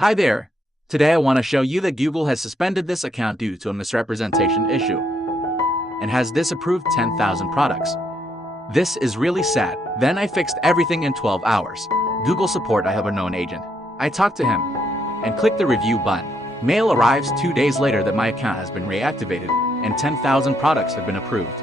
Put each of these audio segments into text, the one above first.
Hi there! Today I want to show you that Google has suspended this account due to a misrepresentation issue and has disapproved 10,000 products. This is really sad. Then I fixed everything in 12 hours. Google support, I have a known agent. I talked to him and clicked the review button. Mail arrives 2 days later that my account has been reactivated and 10,000 products have been approved.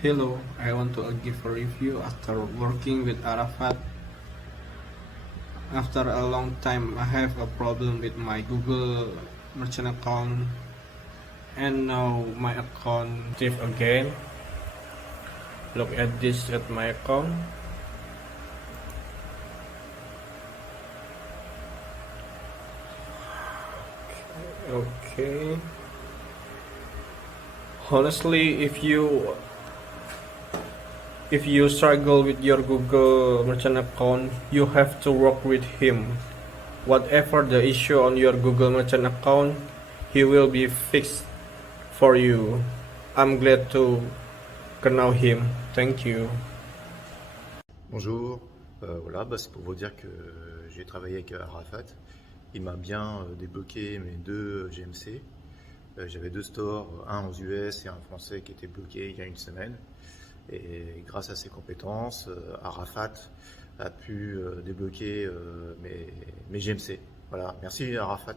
Hello, I want to give a review after working with Arafat. After a long time, I have a problem with my Google merchant account, and now my account active again. Look at this at my account. Okay. Honestly, if you struggle with your Google merchant account, you have to work with him. Whatever the issue on your Google merchant account, he will be fixed for you. I'm glad to know him. Thank you. Bonjour, voilà, c'est pour vous dire que j'ai travaillé avec Arafat. Il m'a bien débloqué mes deux GMC. J'avais deux stores, un aux US et un français qui était bloqué il y a une semaine. Et grâce à ses compétences, Arafat a pu débloquer mes GMC. Voilà, merci Arafat.